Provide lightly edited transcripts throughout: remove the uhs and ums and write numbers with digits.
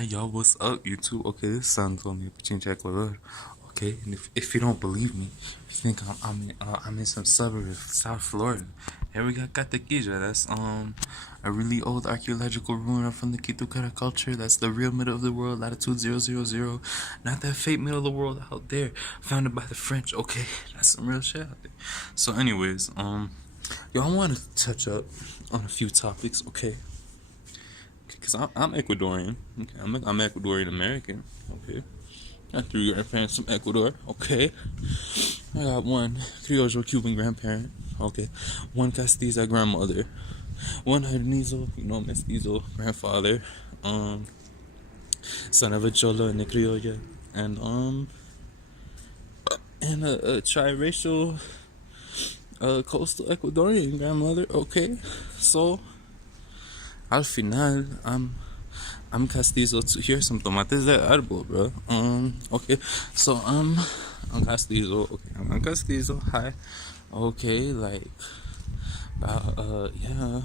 Y'all, what's up, YouTube? Okay, this son told me to change Ecuador. Okay, and if you don't believe me, if you think I'm in some suburb of South Florida, here we got Catequilla. That's a really old archaeological ruin from the Quitukara culture. That's the real middle of the world, latitude 000. Not that fake middle of the world out there, founded by the French. Okay, that's some real shit out there. So, anyways, y'all want to touch up on a few topics, okay? Because I'm Ecuadorian. Okay, I'm Ecuadorian American. Okay. Got 3 grandparents from Ecuador. Okay. I got 1 criollo Cuban grandparent. Okay. 1 castiza grandmother. 1 andino, mestizo grandfather. Son of a cholo and a criolla. And a triracial coastal Ecuadorian grandmother. Okay. So al final, I'm castizo too. Here's some tomates de árbol, bro. Okay. So, I'm castizo. Okay, I'm castizo. Hi. Okay, like, yeah.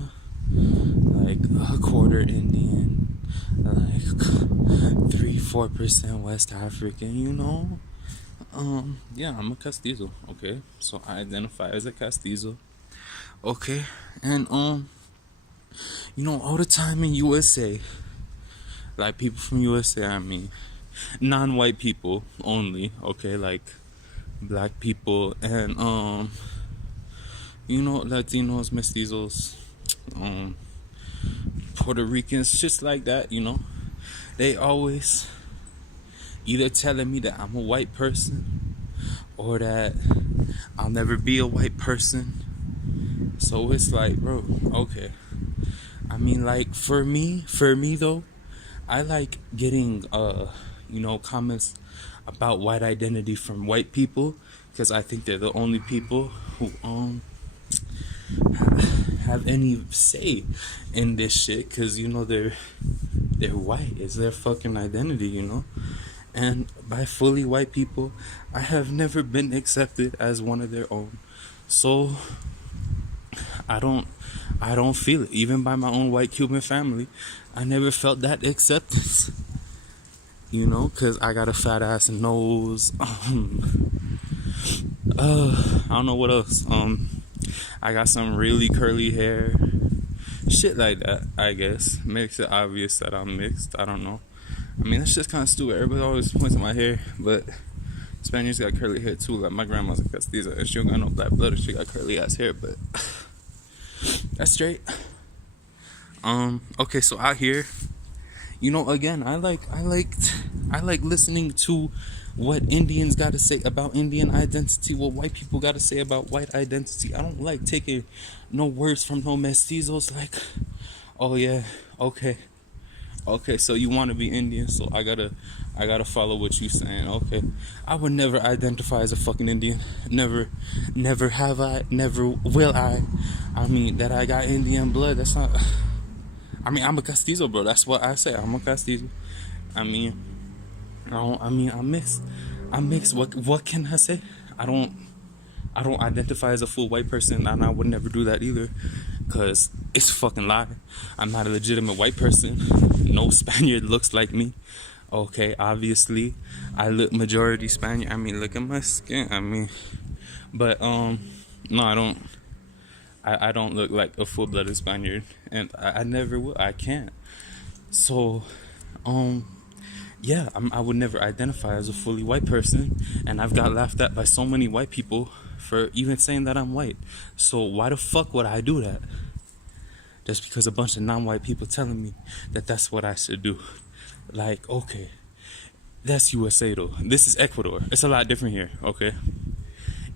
Like, a quarter Indian. Like, 3-4% West African, Yeah, I'm a castizo. Okay. So, I identify as a castizo. Okay. And, all the time in USA, like people from USA, I mean, non-white people only, okay, like black people and Latinos, mestizos, Puerto Ricans, just like that, they always either telling me that I'm a white person or that I'll never be a white person. So it's like, bro, okay. I mean, like, for me though, I like getting, comments about white identity from white people, because I think they're the only people who, have any say in this shit, because, they're white. It's their fucking identity, and by fully white people, I have never been accepted as one of their own. So, I don't feel it. Even by my own white Cuban family, I never felt that acceptance. Because I got a fat ass nose. I don't know what else. I got some really curly hair. Shit like that, I guess. Makes it obvious that I'm mixed. I don't know. I mean, that's just kind of stupid. Everybody always points at my hair, but Spaniards got curly hair too. Like, my grandma's a castiza, and she don't got no black blood, and she got curly ass hair, but that's straight. Okay, so out here, again, I like listening to what Indians gotta say about Indian identity, what white people gotta say about white identity. I don't like taking no words from no mestizos, like, oh yeah, okay, so you want to be Indian, so I gotta follow what you saying. Okay, I would never identify as a fucking Indian. Never have I, never will I. I mean, that I got Indian blood, that's not, I'm a castizo, bro. That's what I say. I'm a castizo. I'm mixed. What can I say? I don't identify as a full white person, and I would never do that either, cause it's a fucking lie. I'm not a legitimate white person. No Spaniard looks like me. Okay, obviously, I look majority Spaniard. I mean, look at my skin. But no, I don't. I don't look like a full-blooded Spaniard, and I never will. I can't. So, yeah, I would never identify as a fully white person, and I've got laughed at by so many white people for even saying that I'm white. So why the fuck would I do that? Just because a bunch of non-white people telling me that that's what I should do. Like, okay, that's USA though. This is Ecuador. It's a lot different here, okay?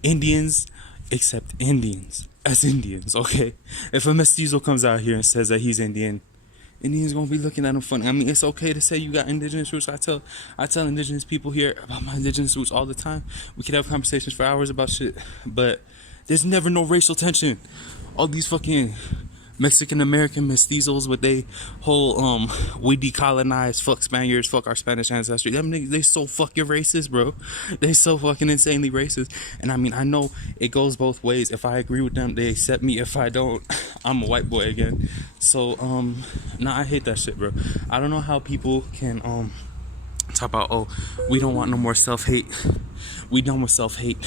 Indians accept Indians as Indians, okay? If a mestizo comes out here and says that he's Indian, Indians gonna be looking at him funny. I mean, it's okay to say you got indigenous roots. I tell indigenous people here about my indigenous roots all the time. We could have conversations for hours about shit, but there's never no racial tension. All these fucking Mexican American mestizos with they whole we decolonized, fuck Spaniards, fuck our Spanish ancestry. Them niggas, they so fucking racist, bro. They so fucking insanely racist. And I mean, I know it goes both ways. If I agree with them, they accept me. If I don't, I'm a white boy again. So nah, I hate that shit, bro. I don't know how people can talk about, oh, we don't want no more self-hate. We done with self-hate.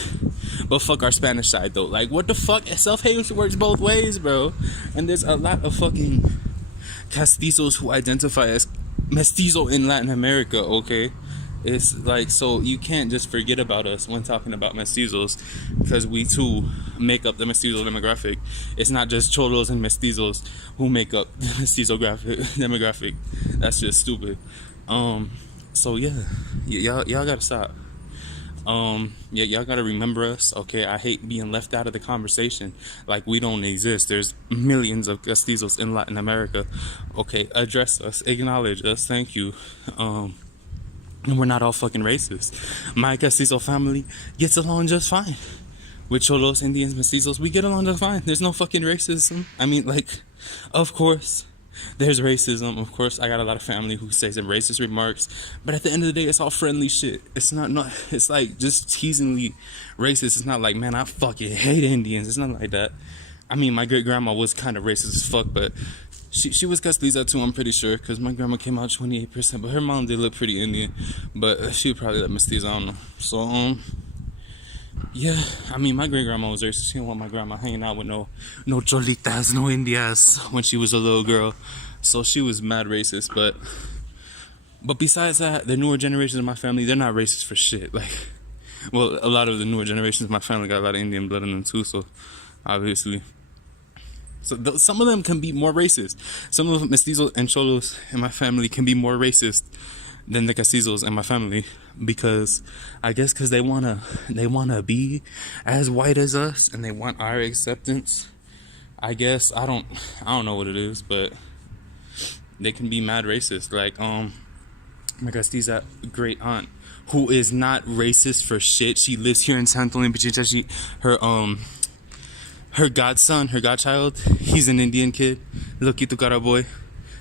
But fuck our Spanish side, though. Like, what the fuck? Self-hate works both ways, bro. And there's a lot of fucking castizos who identify as mestizo in Latin America, okay? It's like, so you can't just forget about us when talking about mestizos, because we too make up the mestizo demographic. It's not just cholos and mestizos who make up the mestizo demographic. That's just stupid. So yeah, y'all gotta stop. Yeah, y'all gotta remember us, okay? I hate being left out of the conversation like we don't exist. There's millions of castizos in Latin America, okay? Address us, acknowledge us, thank you. And we're not all fucking racist. My castizo family gets along just fine with cholos, Indians, mestizos. We get along just fine. There's no fucking racism. I mean, like, of course there's racism. Of course, I got a lot of family who say some racist remarks, but at the end of the day, it's all friendly shit. It's not it's like just teasingly racist. It's not like, man, I fucking hate Indians. It's not like that. I mean, my great grandma was kind of racist as fuck, but she was castiza too, I'm pretty sure, because my grandma came out 28%, but her mom did look pretty Indian, but she would probably let mestiza, I don't know. So yeah, I mean, my great grandma was racist. She didn't want my grandma hanging out with no cholitas, no indias when she was a little girl. So she was mad racist. But besides that, the newer generations of my family, they're not racist for shit. Like, well, a lot of the newer generations of my family got a lot of Indian blood in them too. So obviously, so some of them can be more racist. Some of the mestizos and cholos in my family can be more racist than the castizos in my family, because I guess because they wanna be as white as us and they want our acceptance. I guess I don't know what it is, but they can be mad racist. Like my castiza great aunt, who is not racist for shit. She lives here in Santo Pichincha. Her godson, her godchild, he's an Indian kid, Loquito Caraboy.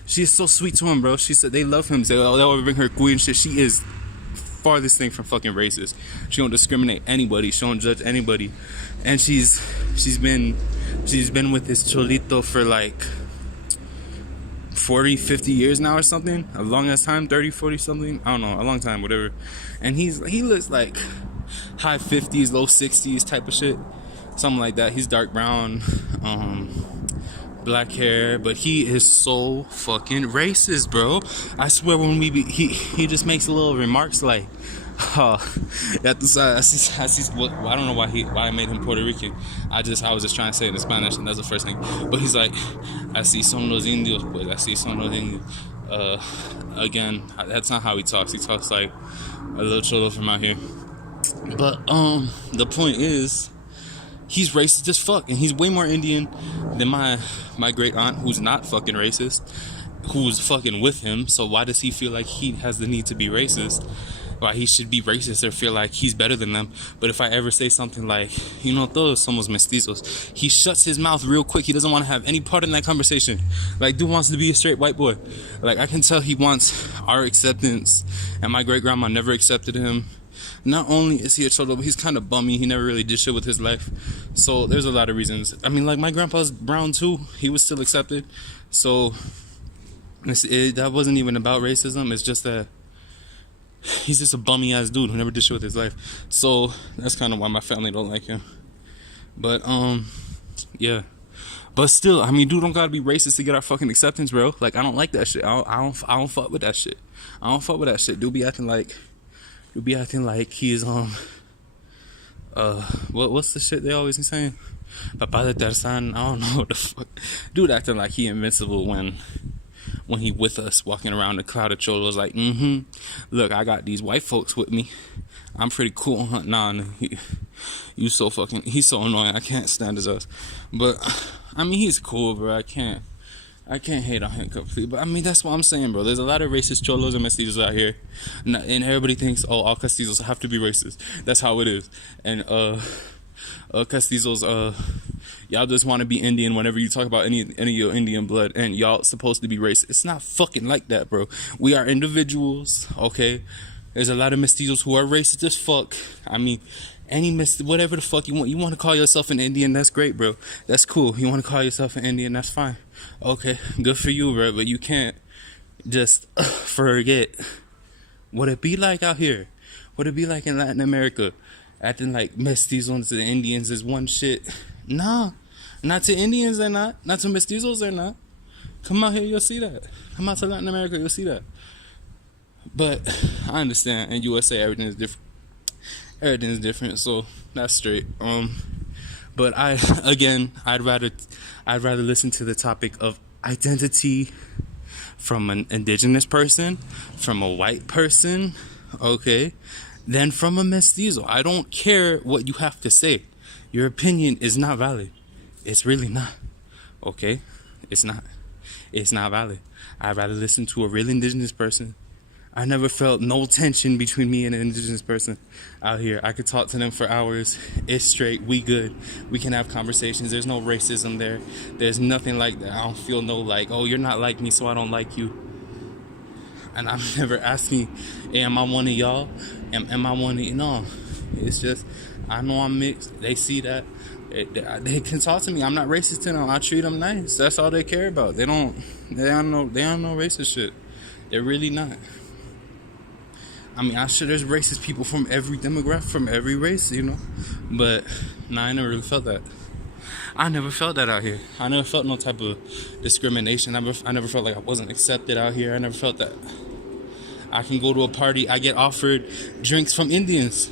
She is so sweet to him, bro. She said they love him. They'll bring her queen and shit. She is farthest thing from fucking racist. She don't discriminate anybody. She don't judge anybody. And she's been with this cholito for like 40, 50 years now or something. A long ass time, 30, 40 something. I don't know, a long time, whatever. And he looks like high 50s, low 60s type of shit. Something like that. He's dark brown. Black hair, but he is so fucking racist, bro. I swear, when he just makes little remarks like, I don't know why I made him Puerto Rican. I was just trying to say it in Spanish, and that's the first thing. But he's like, así son los indios, pues, así son los indios. Again, that's not how he talks. He talks like a little cholo from out here. But the point is, he's racist as fuck, and he's way more Indian than my great aunt, who's not fucking racist, who's fucking with him. So why does he feel like he has the need to be racist? Why he should be racist or feel like he's better than them? But if I ever say something like, todos somos mestizos, he shuts his mouth real quick. He doesn't want to have any part in that conversation. Like, dude wants to be a straight white boy. Like, I can tell he wants our acceptance, and my great grandma never accepted him. Not only is he a cholo, but he's kind of bummy. He never really did shit with his life. So there's a lot of reasons. I mean, like, my grandpa's brown too. He was still accepted. So that wasn't even about racism. It's just that he's just a bummy ass dude who never did shit with his life. So that's kind of why my family don't like him. But yeah. But still, I mean, dude don't gotta be racist to get our fucking acceptance, bro. Like, I don't like that shit. I don't fuck with that shit. I don't fuck with that shit. Dude be acting like he's what's the shit they always be saying? Papa de Tarzan. I don't know what the fuck. Dude acting like he invincible when he with us, walking around a cloud of cholos like, look, I got these white folks with me. I'm pretty cool, huh? Nah, he's so annoying. I can't stand his ass. But I mean, he's cool, bro. I can't hate on him completely, but I mean, that's what I'm saying, bro. There's a lot of racist cholos and mestizos out here, and everybody thinks, oh, all castizos have to be racist. That's how it is. And castizos, Y'all just want to be Indian whenever you talk about any of your Indian blood, and y'all supposed to be racist. It's not fucking like that, bro. We are individuals, okay? There's a lot of mestizos who are racist as fuck. I mean, whatever the fuck you want. You want to call yourself an Indian, that's great, bro. That's cool. You want to call yourself an Indian, that's fine. Okay, good for you, bro. But you can't just forget what it be like out here. What it be like in Latin America. Acting like mestizos to the Indians is one shit. Nah, not to Indians they're not. Not to mestizos they're not. Come out here, you'll see that. Come out to Latin America, you'll see that. But I understand in USA everything is different. Everything is different, so that's straight. But I'd rather listen to the topic of identity from an indigenous person, from a white person, okay, than from a mestizo. I don't care what you have to say. Your opinion is not valid. It's really not. Okay? It's not. It's not valid. I'd rather listen to a real indigenous person. I never felt no tension between me and an indigenous person out here. I could talk to them for hours. It's straight. We good. We can have conversations. There's no racism there. There's nothing like that. I don't feel no like, oh, you're not like me, so I don't like you. And I'm never asking, hey, am I one of y'all? Am I one of you? No. It's just, I know I'm mixed. They see that. They can talk to me. I'm not racist to them. I treat them nice. That's all they care about. They don't know racist shit. They're really not. I mean, I'm sure there's racist people from every demographic, from every race, you know. But, nah, I never really felt that. I never felt that out here. I never felt no type of discrimination. I never felt like I wasn't accepted out here. I never felt that. I can go to a party. I get offered drinks from Indians.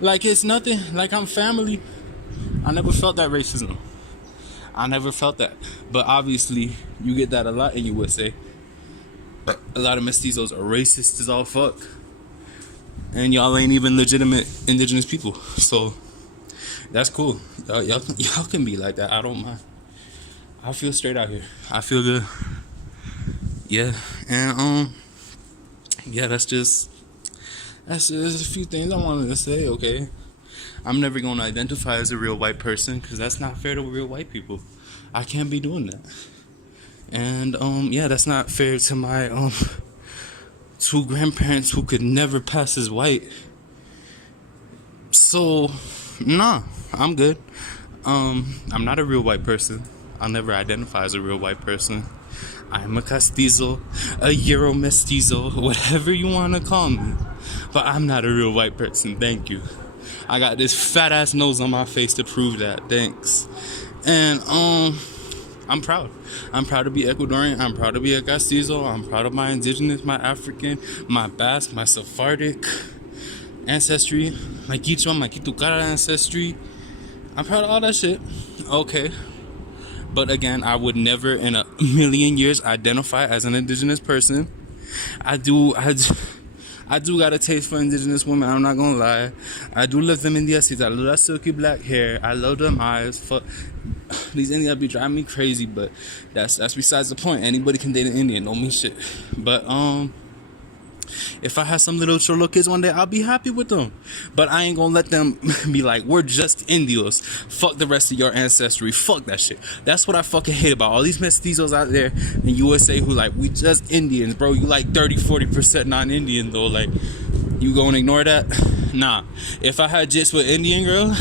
Like it's nothing. Like I'm family. I never felt that racism. I never felt that. But obviously, you get that a lot in USA. But a lot of mestizos are racist as all fuck. And y'all ain't even legitimate indigenous people. So that's cool. Y'all can be like that. I don't mind. I feel straight out here. I feel good. Yeah. And yeah, that's just a few things I wanted to say, okay? I'm never going to identify as a real white person because that's not fair to real white people. I can't be doing that. And yeah, that's not fair to my two grandparents who could never pass as white. So, nah, I'm good. I'm not a real white person. I'll never identify as a real white person. I'm a castizo, a Euro mestizo, whatever you want to call me. But I'm not a real white person, thank you. I got this fat ass nose on my face to prove that, thanks. And I'm proud. I'm proud to be Ecuadorian. I'm proud to be a castizo. I'm proud of my indigenous, my African, my Basque, my Sephardic ancestry, my Quichua, my Kitucara ancestry. I'm proud of all that shit. Okay. But again, I would never in a million years identify as an indigenous person. I do got a taste for indigenous women, I'm not gonna lie. I do love them Indias. I love that silky black hair. I love them eyes. Fuck. These Indians be driving me crazy, but that's besides the point. Anybody can date an Indian, don't mean shit. But if I have some little cholo kids one day, I'll be happy with them. But I ain't gonna let them be like, we're just Indios. Fuck the rest of your ancestry. Fuck that shit. That's what I fucking hate about all these mestizos out there in USA who like, we just Indians, bro. You like 30-40% non-Indian though. Like, you gonna ignore that? Nah. If I had just with Indian girl,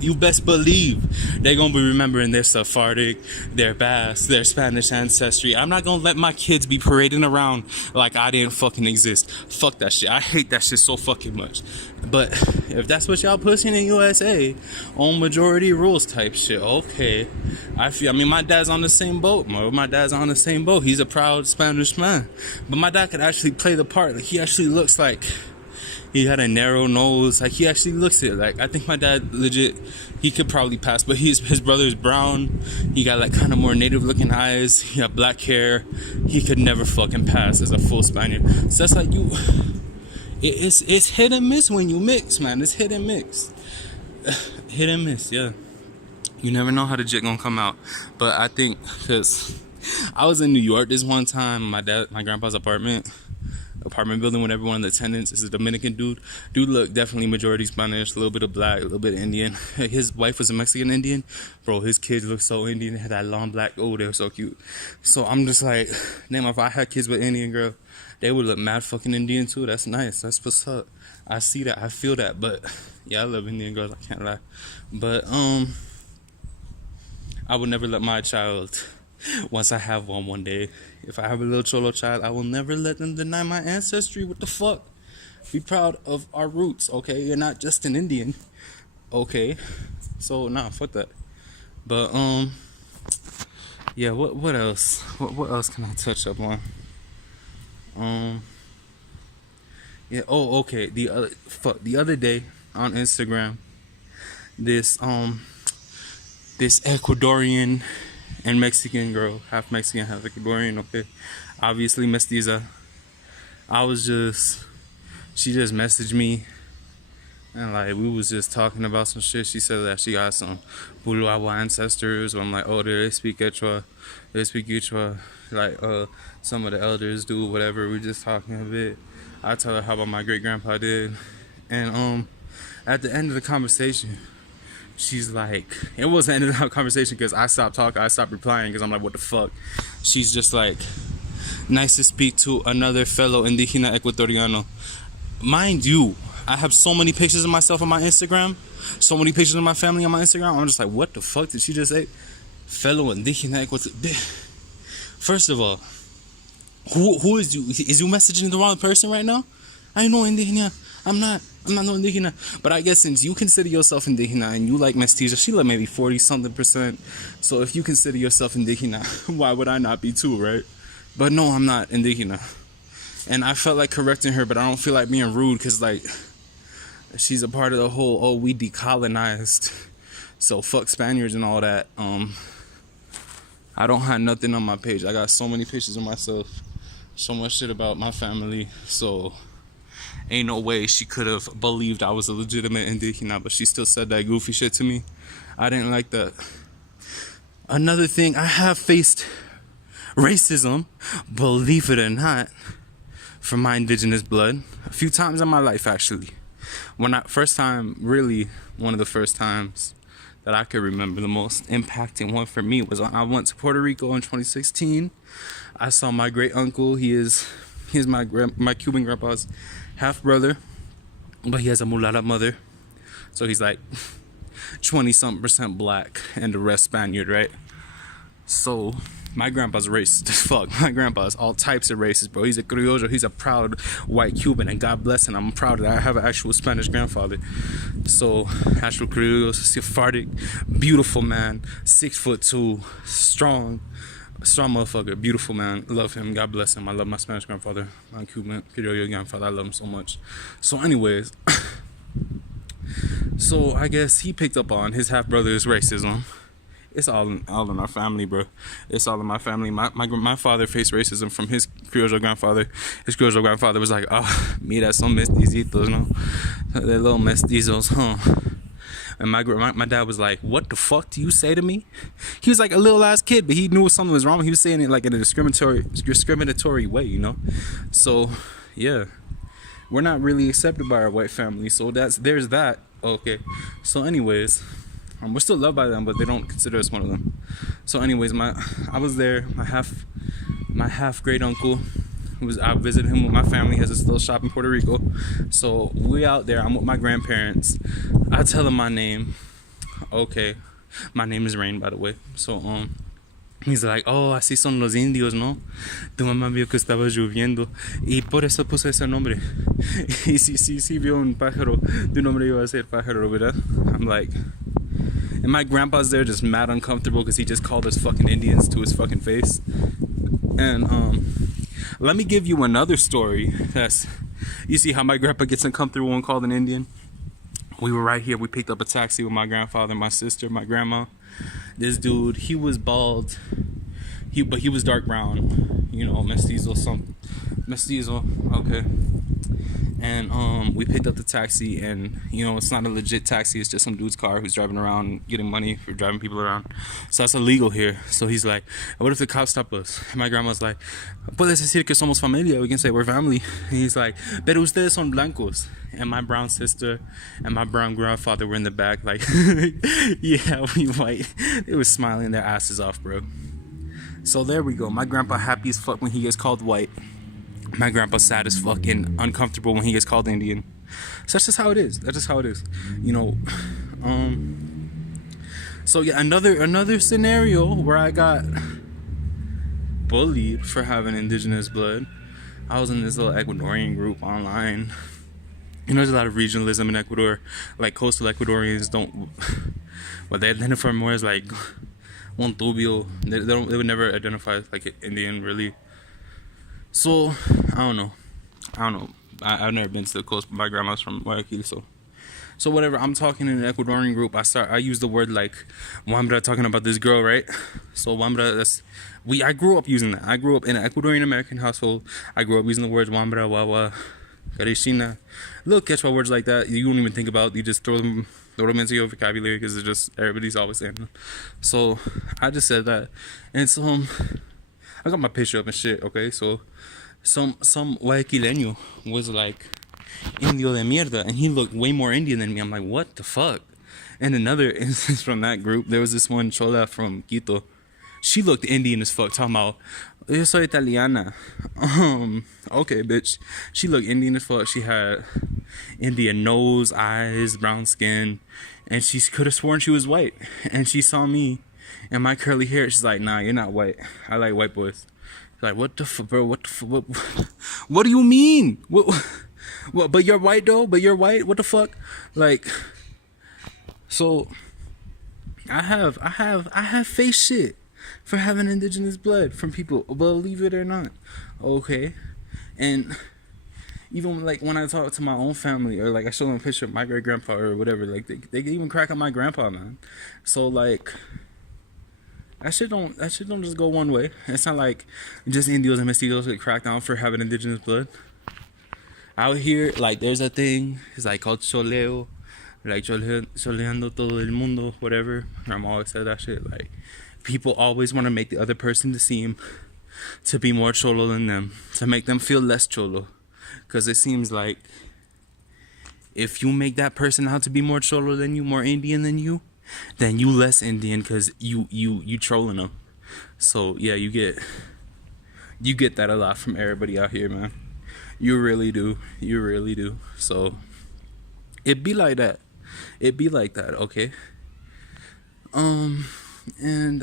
you best believe they're gonna be remembering their Sephardic, their Basque, their Spanish ancestry. I'm not gonna let my kids be parading around like I didn't fucking exist. Fuck that shit. I hate that shit so fucking much. But if that's what y'all pushing in USA, on majority rules type shit, okay. I mean, my dad's on the same boat. My dad's on the same boat. He's a proud Spanish man. But my dad could actually play the part. Like, he actually looks like he had a narrow nose. Like, he actually looks it. Like, I think my dad legit, he could probably pass. But his brother's brown. He got like kind of more native looking eyes. He got black hair. He could never fucking pass as a full Spaniard. So that's like you. It's hit and miss when you mix, man. It's hit and mix. Hit and miss, yeah. You never know how the jit gonna come out. But I think, because I was in New York this one time, my grandpa's apartment. apartment building with everyone in the attendance. Is a Dominican dude. Dude looked definitely majority Spanish, a little bit of black, a little bit of Indian. His wife was a Mexican Indian. Bro, his kids look so Indian. They had that long black. Oh, they were so cute. So I'm just like, damn, if I had kids with Indian girl, they would look mad fucking Indian too. That's nice. That's what's up. I see that. I feel that. But yeah, I love Indian girls. I can't lie. But I would never let my child, once I have one day, if I have a little cholo child, I will never let them deny my ancestry. What the fuck? Be proud of our roots, okay? You're not just an Indian, okay? So nah, fuck that. But yeah. What else? What else can I touch up on? Yeah. Oh, okay. The other day on Instagram, this Ecuadorian and Mexican girl, half Mexican, half Ecuadorian, okay, obviously mestiza. She just messaged me, and like we was just talking about some shit. She said that she got some Bulawa ancestors. I'm like, oh, do they speak Quechua? They speak Quechua. Like some of the elders do, whatever. We just talking a bit. I tell her how about my great grandpa did, and at the end of the conversation, she's like, it wasn't the end of the conversation because I stopped talking, I stopped replying because I'm like, what the fuck? She's just like, nice to speak to another fellow Indígena Ecuatoriano. Mind you, I have so many pictures of myself on my Instagram, so many pictures of my family on my Instagram. I'm just like, what the fuck did she just say? Fellow Indígena Ecuatoriano. First of all, who is you? Is you messaging the wrong person right now? I know Indígena. I'm not no Indígena. But I guess since you consider yourself Indígena and you like mestizo, she like maybe 40-something%. So if you consider yourself Indígena, why would I not be too, right? But no, I'm not Indígena. And I felt like correcting her, but I don't feel like being rude because, like, she's a part of the whole, oh, we decolonized, so fuck Spaniards and all that. I don't have nothing on my page. I got so many pictures of myself, so much shit about my family, so ain't no way she could have believed I was a legitimate Indígena, but she still said that goofy shit to me. I didn't like that. Another thing, I have faced racism, believe it or not, from my indigenous blood a few times in my life, actually. One of the first times that I could remember, the most impacting one for me was when I went to Puerto Rico in 2016. I saw my great uncle. He's my Cuban grandpa's half brother, but he has a mulata mother, so he's like 20-something% black and the rest Spaniard, right? So my grandpa's racist as fuck. My grandpa's all types of racist, bro. He's a criollo. He's a proud white Cuban, and God bless him. I'm proud that I have an actual Spanish grandfather. So, actual criollo, Sephardic, beautiful man, 6'2", strong motherfucker, beautiful man. Love him. God bless him. I love my Spanish grandfather, my Cuban criollo grandfather. I love him so much. So, anyways, so I guess he picked up on his half brother's racism. It's all in our family, bro. It's all in my family. My father faced racism from his criollo grandfather. His criollo grandfather was like, oh, mira, son mestizitos, no? They're little mestizos, huh? And my dad was like, what the fuck do you say to me? He was like a little ass kid, but he knew something was wrong. He was saying it like in a discriminatory way, you know? So, yeah. We're not really accepted by our white family, so there's that. Okay. So anyways, we're still loved by them, but they don't consider us one of them. So anyways, I was there. My half great uncle, I visited him with my family. He has a little shop in Puerto Rico. So we out there. I'm with my grandparents. I tell them my name. Okay, my name is Rain, by the way. So he's like, oh, así son los indios, ¿no? Tu mamá vio que estaba lloviendo y por eso puso ese nombre. Y sí vio un pájaro. Tu nombre iba a ser pájaro, ¿verdad? I'm like, and my grandpa's there just mad uncomfortable because he just called us fucking Indians to his fucking face. And let me give you another story. You see how my grandpa gets uncomfortable when called an Indian? We were right here. We picked up a taxi with my grandfather, my sister, my grandma. This dude, he was bald, but he was dark brown. You know, mestizo, okay. And we picked up the taxi, and it's not a legit taxi, it's just some dude's car who's driving around getting money for driving people around. So that's illegal here. So he's like, what if the cops stop us? And my grandma's like, puedes decir que somos familia, we can say we're family. And he's like, pero ustedes son blancos. And my brown sister and my brown grandfather were in the back like, yeah, we white. They were smiling their asses off, bro. So there we go. My grandpa happy as fuck when he gets called white. My grandpa sad as fuck and uncomfortable when he gets called Indian. So that's just how it is. That's just how it is. So yeah, another scenario where I got bullied for having indigenous blood. I was in this little Ecuadorian group online. There's a lot of regionalism in Ecuador. Like coastal Ecuadorians don't, well, they identify more as like un tubio. They would never identify as like an Indian really. So I don't know. I've never been to the coast, but my grandma's from Guayaquil, so whatever. I'm talking in an Ecuadorian group. I use the word like Wambra, talking about this girl, right? So Wambra, I grew up using that. I grew up in an Ecuadorian American household. I grew up using the words Wambra, Wawa, Carishina, little Quechua words like that. You don't even think about. You just throw them into your vocabulary because it's just everybody's always saying them. So I just said that, and so I got my picture up and shit. Okay, so some Guayaquileño was like indio de mierda, and he looked way more Indian than me. I'm like, what the fuck? And another instance from that group, there was this one chola from Quito. She looked Indian as fuck, talking about, yo soy italiana. Okay, bitch. She looked Indian as fuck. She had Indian nose, eyes, brown skin, and she could have sworn she was white. And she saw me and my curly hair. She's like, nah, you're not white. I like white boys. Like, what the fuck, bro? What the fuck? What do you mean? What? But you're white though. But you're white. What the fuck? Like, so I have face shit for having indigenous blood from people, believe it or not. Okay, and even like when I talk to my own family, or like I show them a picture of my great grandpa or whatever, like they even crack on my grandpa, man. So like, that shit don't just go one way. It's not like just Indios and mestizos get cracked down for having indigenous blood. Out here, like, there's a thing, it's like called choleo, like choleando todo el mundo, whatever. I'm always said that shit. Like, people always want to make the other person to seem to be more cholo than them, to make them feel less cholo, because it seems like if you make that person out to be more cholo than you, more Indian than you, then you less Indian, because you trolling them. So yeah, you get that a lot from everybody out here, man. You really do. So it be like that. Okay. And and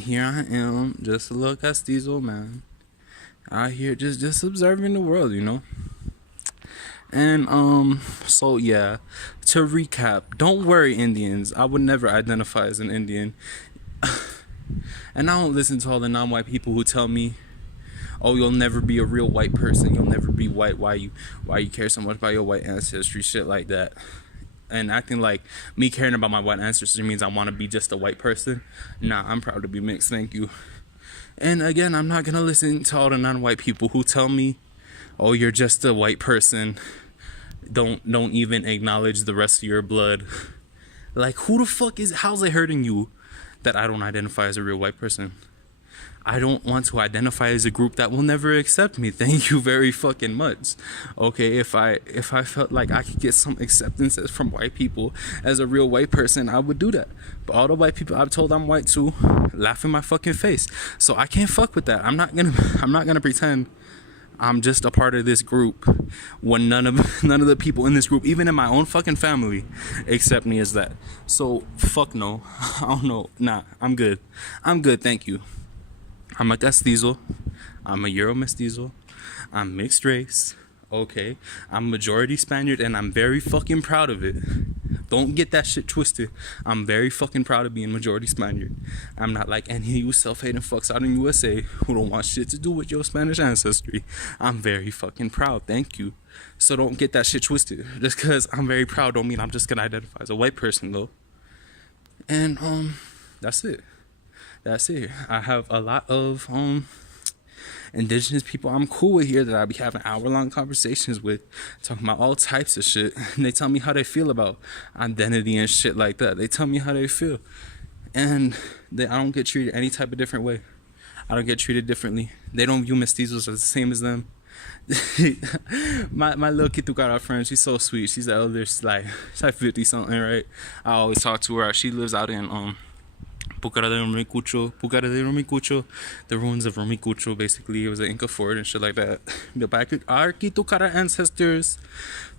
here I am, just a little castizo, man, out here just observing the world, And so yeah, to recap, don't worry, Indians, I would never identify as an Indian. And I don't listen to all the non-white people who tell me, oh, you'll never be a real white person, you'll never be white, why you care so much about your white ancestry, shit like that. And acting like me caring about my white ancestry means I want to be just a white person. Nah, I'm proud to be mixed, thank you. And again, I'm not gonna listen to all the non-white people who tell me, oh, you're just a white person, don't even acknowledge the rest of your blood. Like, who the fuck how's it hurting you that I don't identify as a real white person? I don't want to identify as a group that will never accept me. Thank you very fucking much. Okay, if I felt like I could get some acceptances from white people as a real white person, I would do that. But all the white people I've told I'm white to laugh in my fucking face. So I can't fuck with that. I'm not gonna pretend I'm just a part of this group when none of the people in this group, even in my own fucking family, accept me as that. So fuck no. I don't know. Nah, I'm good, thank you. I'm a castizo, I'm a Euro mestizo, I'm mixed race, okay? I'm majority Spaniard, and I'm very fucking proud of it. Don't get that shit twisted. I'm very fucking proud of being majority Spaniard. I'm not like any of you self-hating fucks out in USA who don't want shit to do with your Spanish ancestry. I'm very fucking proud, thank you. So don't get that shit twisted. Just because I'm very proud don't mean I'm just gonna identify as a white person, though. And that's it. I have a lot of indigenous people I'm cool with here that I be having hour-long conversations with, talking about all types of shit. And they tell me how they feel about identity and shit like that. They tell me how they feel. And I don't get treated any type of different way. I don't get treated differently. They don't view mestizos as the same as them. my little Kitucara friend, she's so sweet. She's the elder. She's like 50 something, right? I always talk to her. She lives out in Pucara de Rumicucho, the ruins of Rumicucho. Basically, it was an Inca fort and shit like that. Our Kitucara ancestors.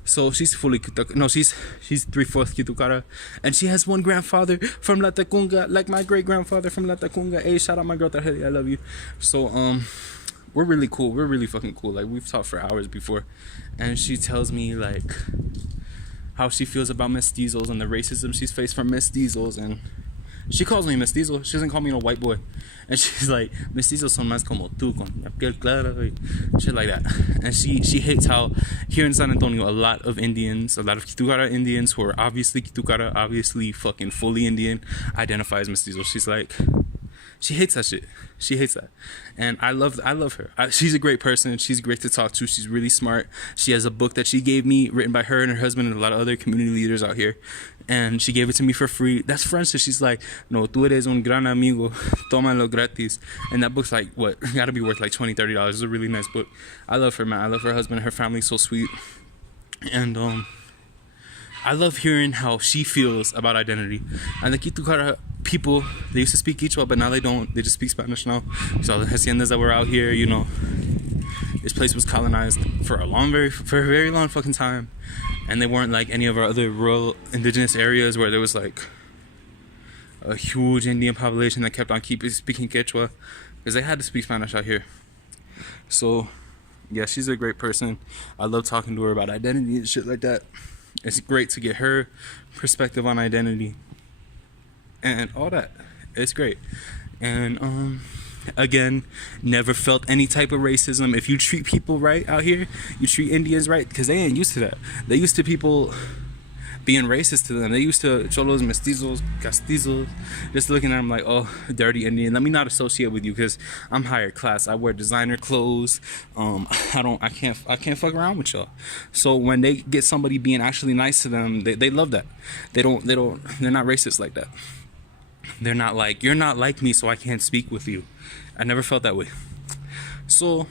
So she's fully no, she's 3/4 Kitucara, and she has one grandfather from La Tacunga, like my great grandfather from La Tacunga. Hey, shout out my girl Taheli, I love you. So we're really cool. We're really fucking cool. Like, we've talked for hours before, and she tells me like how she feels about mestizos and the racism she's faced from mestizos, and she calls me mestizo. She doesn't call me no white boy. And she's like, mestizos son más como tú, con la piel clara, shit like that. And she hates how here in San Antonio, a lot of Indians, a lot of Kitucara Indians who are obviously Kitucara, obviously fucking fully Indian, identify as mestizo. She's like, she hates that shit. She hates that. And I love her. She's a great person. She's great to talk to. She's really smart. She has a book that she gave me, written by her and her husband and a lot of other community leaders out here. And she gave it to me for free. That's French. So she's like, no, tú eres un gran amigo. Tómalo gratis. And that book's like, what? Gotta be worth like $20, $30. It's a really nice book. I love her, man. I love her husband. Her family's so sweet. And I love hearing how she feels about identity. And the Kitucara people, they used to speak Quichua, but now they don't. They just speak Spanish now. So the haciendas that were out here, you know, this place was colonized for a very long fucking time. And they weren't like any of our other rural indigenous areas where there was like a huge Indian population that kept on speaking Quechua, because they had to speak Spanish out here. So yeah, she's a great person. I love talking to her about identity and shit like that. It's great to get her perspective on identity and all that. It's great. And again, never felt any type of racism. If you treat people right out here, you treat Indians right, because they ain't used to that. They used to people being racist to them. They used to cholos, mestizos, castizos, just looking at them like, oh, dirty Indian. Let me not associate with you, because I'm higher class. I wear designer clothes. I can't fuck around with y'all. So when they get somebody being actually nice to them, they love that. They're not racist like that. They're not like, you're not like me, so I can't speak with you. I never felt that way. So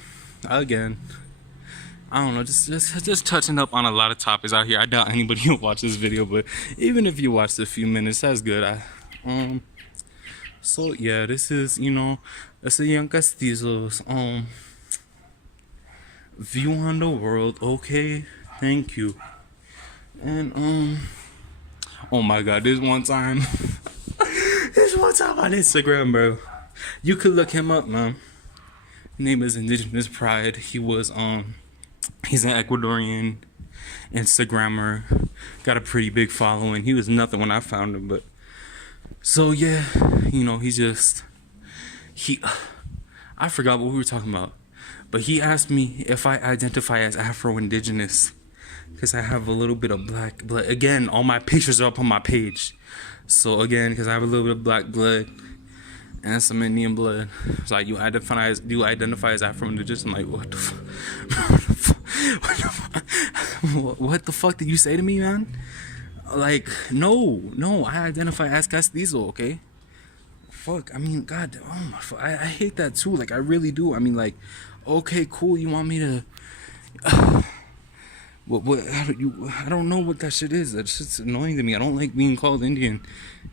again, I don't know, just touching up on a lot of topics out here. I doubt anybody will watch this video, but even if you watched a few minutes, that's good. So yeah, this is, you know, it's a young castizos view on the world. Okay, thank you. And oh my god, this one time on Instagram, bro, you could look him up, man. His name is Indigenous Pride. He was he's an Ecuadorian Instagrammer, got a pretty big following. He was nothing when I found him, but so yeah, you know, I forgot what we were talking about, but he asked me if I identify as Afro-Indigenous, because I have a little bit of black blood. Again, all my pictures are up on my page. So again, because I have a little bit of black blood and some Indian blood, it's like, do you identify as Afro-Indigenous? I'm like, what the fuck? What the fuck did you say to me, man? Like, no, I identify as castizo, okay? Fuck, I mean, god, oh my fuck, I hate that too, like, I really do. I mean, like, okay, cool, you want me to, I don't know what that shit is. That shit's annoying to me. I don't like being called Indian,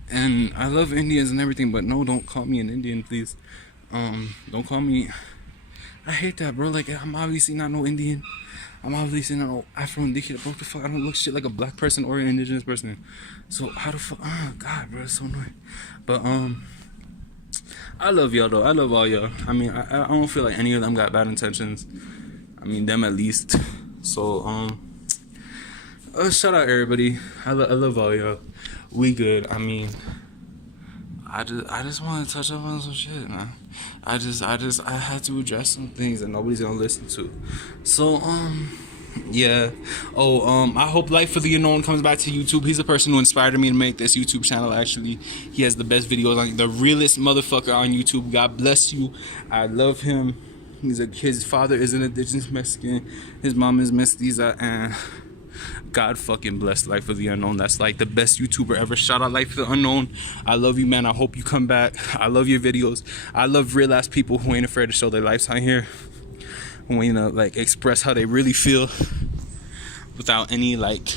and I love Indians and everything, but no, don't call me an Indian, please. Don't call me. I hate that, bro. Like, I'm obviously not no Indian. I'm obviously not no Afro-Indigenous. What the fuck? I don't look shit like a black person or an indigenous person. So how the fuck? Oh god, bro, it's so annoying. But I love y'all though. I love all y'all. I mean, I don't feel like any of them got bad intentions. I mean, them at least. So shout out everybody. I love all y'all. We good. I mean, I just want to touch up on some shit, man. I had to address some things that nobody's gonna listen to. So yeah. I hope Life for the Unknown comes back to YouTube. He's the person who inspired me to make this YouTube channel. Actually, he has the best videos, on the realest motherfucker on YouTube. God bless you. I love him. His father is an indigenous Mexican. His mom is mestiza, and God fucking bless Life of the Unknown. That's like the best YouTuber ever. Shout out Life of the Unknown. I love you, man. I hope you come back. I love your videos. I love real ass people who ain't afraid to show their lives out here. Who ain't like express how they really feel without any like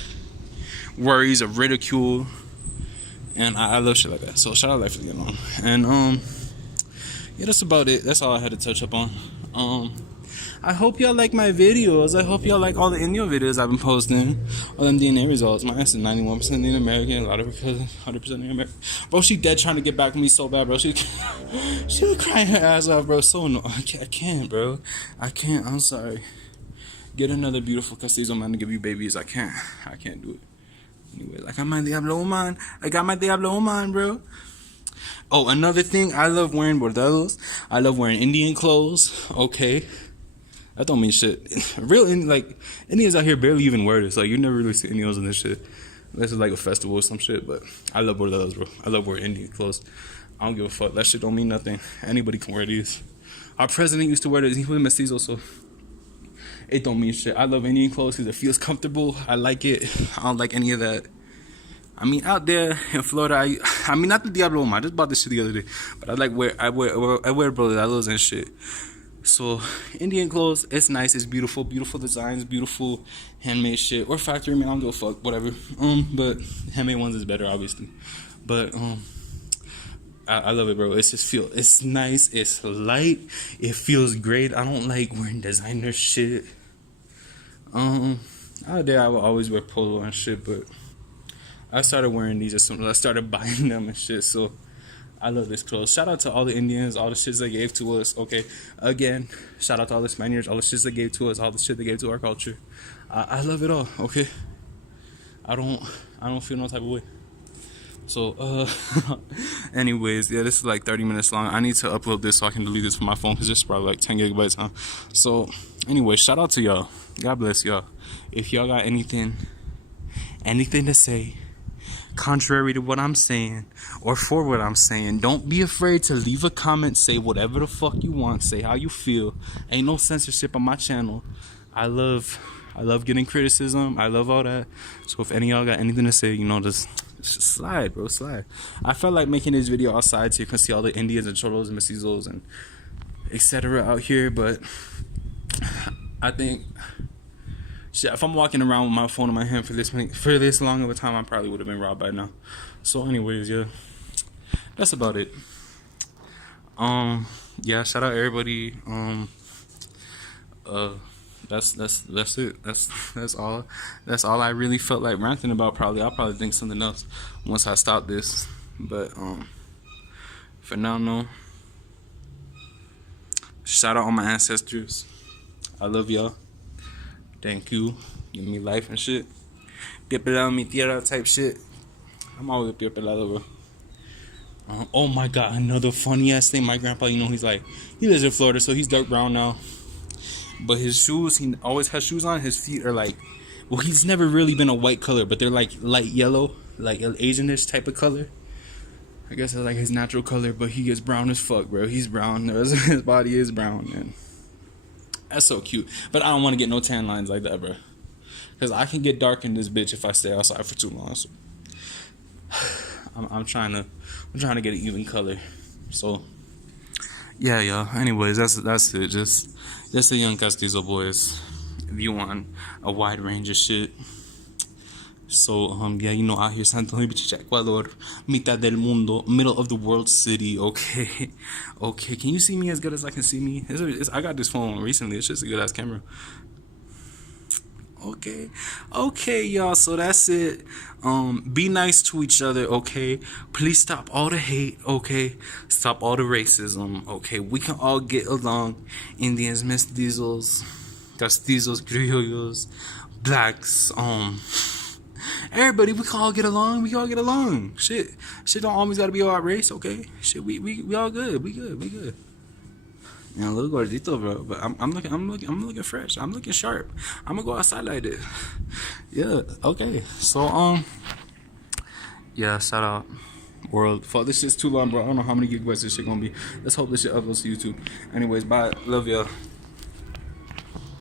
worries or ridicule. And I love shit like that. So shout out Life of the Unknown. And yeah, that's about it. That's all I had to touch up on. I hope y'all like my videos. I hope y'all like all the Indio videos I've been posting. All them DNA results. My ass is 91% Indian American. A lot of her cousins 100% Indian American. Bro, she dead trying to get back with me so bad, bro. She was crying her ass off, bro. So no, I can't, bro. I can't. I'm sorry. Get another beautiful castizo man to give you babies. I can't do it. Anyway, like I got my Diablo man, bro. Oh, another thing. I love wearing bordados. I love wearing Indian clothes. Okay. That don't mean shit. Like, Indians out here barely even wear this. Like, you never really see Indians in this shit. Unless it's like a festival or some shit. But I love bordados, bro. I love wearing Indian clothes. I don't give a fuck. That shit don't mean nothing. Anybody can wear these. Our president used to wear this. He was mestizo, so it don't mean shit. I love Indian clothes because it feels comfortable. I like it. I don't like any of that. I mean, out there in Florida, I mean, not the Diablo one. I just bought this shit the other day. But I wear bordados and shit. So, Indian clothes, it's nice, it's beautiful, beautiful designs, beautiful handmade shit, or factory, man, I don't give a fuck, whatever. But handmade ones is better, obviously. But I love it, bro. It's nice, it's light, it feels great. I don't like wearing designer shit. Out there, I would always wear polo and shit, but I started wearing these as soon as I started buying them and shit. So I love this clothes. Shout out to all the Indians, all the shits they gave to us. Okay, again, shout out to all the Spaniards, all the shits they gave to us, all the shit they gave to our culture. I love it all. Okay, I don't feel no type of way. So anyways, yeah, this is like 30 minutes long. I need to upload this so I can delete this from my phone because it's probably like 10 gigabytes, huh? So anyway, shout out to y'all. God bless y'all. If y'all got anything to say contrary to what I'm saying or for what I'm saying, don't be afraid to leave a comment. Say whatever the fuck you want. Say how you feel. Ain't no censorship on my channel. I love getting criticism. I love all that. So if any of y'all got anything to say, you know, just slide, bro, slide. I felt like making this video outside so you can see all the Indians and cholos and mestizos and etc. out here, but I think shit, if I'm walking around with my phone in my hand for this long of a time, I probably would have been robbed by now. So anyways, yeah, that's about it. Yeah, shout out everybody. That's it. That's all I really felt like ranting about. I'll probably think something else once I stop this. But for now, no. Shout out all my ancestors. I love y'all. Thank you. Give me life and shit. Pie pelado mi tierra type shit. I'm always pie pelado, bro. Oh my god, another funny ass thing. My grandpa, you know, he lives in Florida, so he's dark brown now. But his shoes, he always has shoes on. His feet are like, well, he's never really been a white color, but they're like light yellow, like Asianish type of color. I guess it's like his natural color, but he gets brown as fuck, bro. He's brown. His body is brown, man. That's so cute. But I don't want to get no tan lines like that, bro. Because I can get dark in this bitch if I stay outside for too long. So I'm trying to get an even color. So yeah, y'all. Anyways, that's it. Just a young castizo boys view on a wide range of shit. So yeah, you know, out here Santo Domingo, Ecuador, mitad del mundo, middle of the world city. Okay, can you see me as good as I can see me? I got this phone recently. It's just a good ass camera. Okay, y'all. So that's it. Be nice to each other. Okay, please stop all the hate. Okay, stop all the racism. Okay, we can all get along. Indians, mestizos, castizos, criollos, blacks. Everybody, we can all get along. Shit don't always gotta be about race, okay? Shit, we all good. We good. Yeah, a little gordito, bro. But I'm looking fresh. I'm looking sharp. I'm gonna go outside like this. Yeah. Okay. So yeah. Shout out world. Fuck, this shit's too long, bro. I don't know how many gigabytes this shit gonna be. Let's hope this shit uploads to YouTube. Anyways, bye. Love y'all.